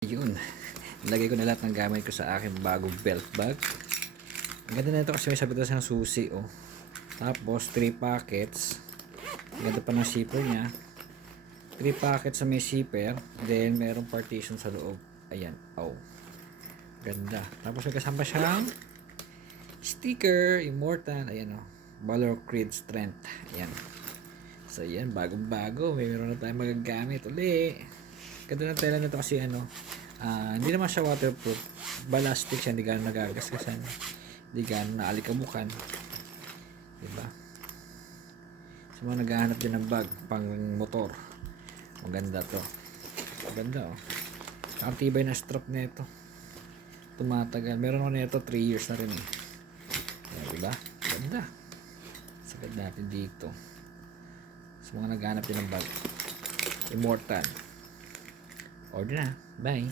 Yun, nilagay ko na lahat ng gamit ko sa aking bagong belt bag. Ang ganda na ito kasi may sabitas ng susi, oh. Tapos 3 pockets. Ang ganda pa ng zipper niya. 3 pockets sa may zipper, then merong partition sa loob. Ayan, oh. Ganda. Tapos may kasama siyang sticker, Immortal, ayan, oh. Valor Creed Strength. Ayan. So, ayan, bagong-bago. Meron na tayong magagamit uli. Ganda ng tela nito kasi hindi naman siya waterproof. Balastic siya, hindi gano'n nagagasgasan. Hindi gano'n naalikabukan. Diba? Sa mga naghahanap din ng bag pang motor. Maganda to. Maganda, oh. Ang tibay na strap nito. Tumatagal. Meron ako nito 3 years na rin, eh. Ayan, diba? Ganda. Sagad natin dito. Sa mga naghahanap din ng bag. Immortal. Order na. Bye.